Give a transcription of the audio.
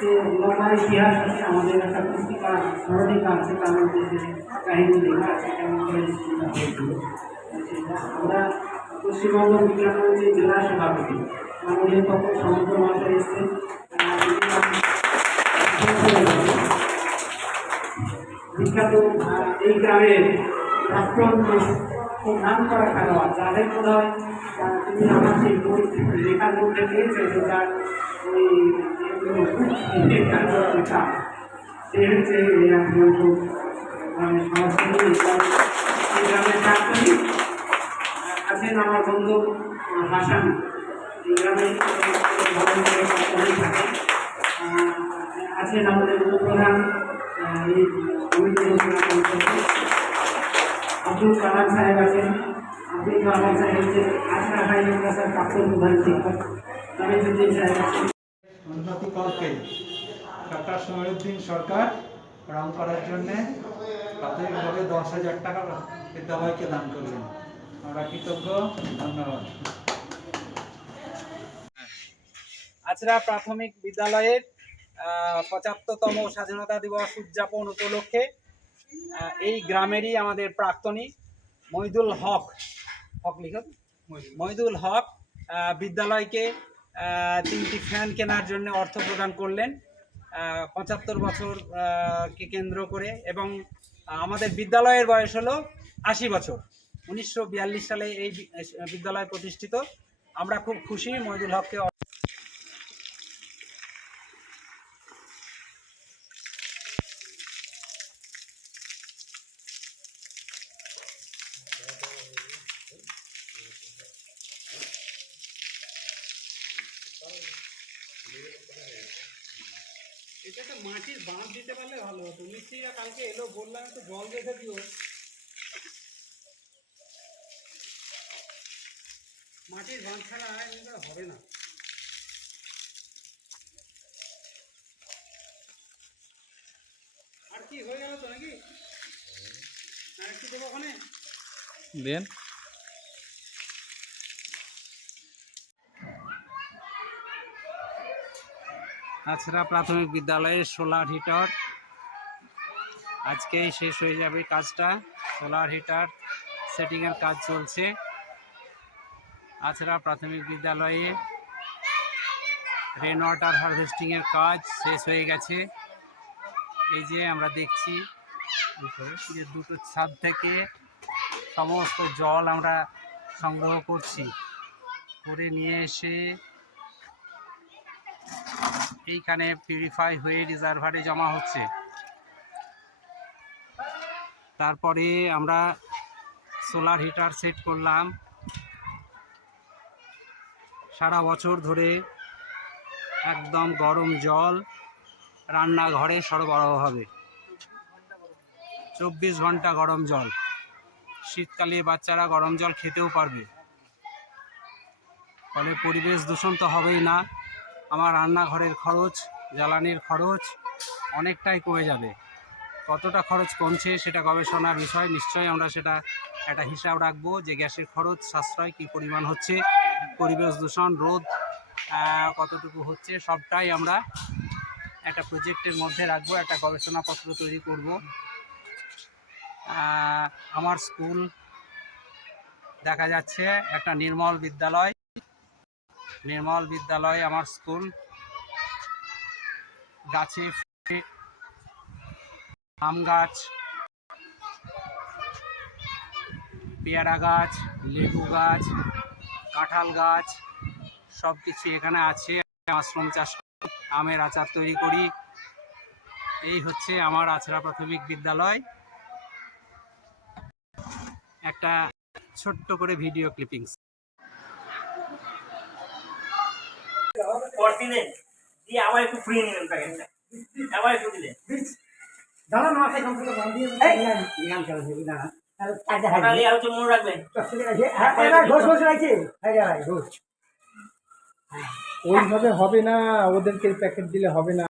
তো লম্বা ইতিহাস আছে, আমাদের একটা পুস্তিকা স্মরণিকা আছে, তার মধ্যে যে কাহিনী লেখা আছে কেমন করে স্কুলটা হয়েছিল। আমরা পশ্চিমবঙ্গ বিজ্ঞান মন্ত্রী জেলা সভাপতি মাননীয় তখন সমুদ্র মাত্রা এসছে বিখ্যাত এই গ্রামের প্রাক্তন খুব নাম করা খেলোয়াড়, যাদের মনে হয় তুমি আমার সেই বই লেখার মধ্যে পেয়েছে যে যার ওই লেখা সে হচ্ছে মানে সংস্কৃতি এই গ্রামের প্রাক্তনী আছেন আমার বন্ধু হাসান। এই গ্রামে থাকে আছেন আমাদের উপপ্রধান এই আব্দুল কালাম সাহেব আছেন। আব্দুল কালাম সাহেব হচ্ছে আশরা হাই মাদ্রাসার প্রাক্তন প্রধান শিক্ষক নামিজুদ্দিন সাহেব আছেন। উন্নতিকল্পে ডক্টর সমীরুদ্দিন সরকার রং করার জন্যে প্রাথমিকভাবে 10,000 টাকা বিদ্যালয়কে দান করলেন। আমরা কৃতজ্ঞ, ধন্যবাদ। আছড়া প্রাথমিক বিদ্যালয়ের 75তম স্বাধীনতা দিবস উদযাপন উপলক্ষে এই গ্রামেরই আমাদের প্রাক্তনী মহিদুল হক বিদ্যালয়কে 3টি ফ্যান কেনার জন্য অর্থ প্রদান করলেন 75 বছরকে কেন্দ্র করে, এবং আমাদের বিদ্যালয়ের বয়স হলো 80 বছর। 1942 সালে এই বিদ্যালয় প্রতিষ্ঠিত। আমরা খুব খুশি মহিদুল হককে। এটা একটা মাটির বাঁধ দিতে পারলে ভালো হতো। মিস্ত্রিরা কালকে এলো, বললাম একটু জল রেখে দিও। মাটির বাঁধ ছাড়া হবে না। আর কি হয়ে গেল তো নাকি? আর একটু দেবো ওখানে দেন। আছড়া প্রাথমিক বিদ্যালয়ের সোলার হিটার আজকেই শেষ হয়ে যাবে কাজটা। সোলার হিটার সেটিংয়ের কাজ চলছে। আছড়া প্রাথমিক বিদ্যালয়ে রেন ওয়াটার হারভেস্টিংয়ের কাজ শেষ হয়ে গেছে। এই যে আমরা দেখছি যে দুটো ছাদ থেকে সমস্ত জল আমরা সংগ্রহ করছি, করে নিয়ে এসে এইখানে পিউরিফাই হয়ে রিজার্ভারে জমা হচ্ছে। তারপরে আমরা সোলার হিটার সেট করলাম। সারা বছর ধরে একদম গরম জল রান্নাঘরে সরবরাহ হবে। 24 ঘন্টা গরম জল। শীতকালে বাচ্চারা গরম জল খেতেও পারবে। ফলে পরিবেশ দূষণ তো হবেই না, আমার রান্নাঘরের খরচ, জ্বালানির খরচ অনেকটাই কমে যাবে। কতটা খরচ কমছে সেটা গবেষণার বিষয়, নিশ্চয়ই আমরা সেটা একটা হিসাব রাখবো যে গ্যাসের খরচ সাশ্রয় কী পরিমাণ হচ্ছে, পরিবেশ দূষণ রোধ কতটুকু হচ্ছে, সবটাই আমরা একটা প্রজেক্টের মধ্যে রাখবো, একটা গবেষণাপত্র তৈরি করব। আমার স্কুল দেখা যাচ্ছে একটা নির্মল বিদ্যালয় আমার স্কুল। গাছে আম গাছ, পেয়ারা গাছ, লেবু গাছ, কাঁঠাল গাছ সব কিছু এখানে আছে। মাশরুম চাষ, আমের আচার তৈরি করি। এই হচ্ছে আমার আছড়া প্রাথমিক বিদ্যালয়। একটা ছোট্ট করে ভিডিও ক্লিপিংস। দিয়ে আবার একটু ফ্রি নিলেন প্যাকেটটা, আবার একটু দিলেন। দাঁড়ান মাথায় কম করে বাঁধ দিয়ে নিলাম চলো না তাহলে আর তো মনে রাখবেন ঘোষ ঘোষ রাখছি ঘোষ। ওইভাবে হবে না, ওদেরকে প্যাকেট দিলে হবে না।